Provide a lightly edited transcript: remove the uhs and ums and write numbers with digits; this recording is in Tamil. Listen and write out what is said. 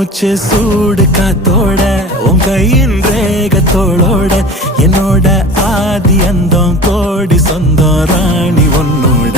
மூச்சு சூடு காத்தோட உன் கையின் ரேகத்தோளோட என்னோட ஆதி அந்தம் கோடி சொந்தம் ராணி உன்னோட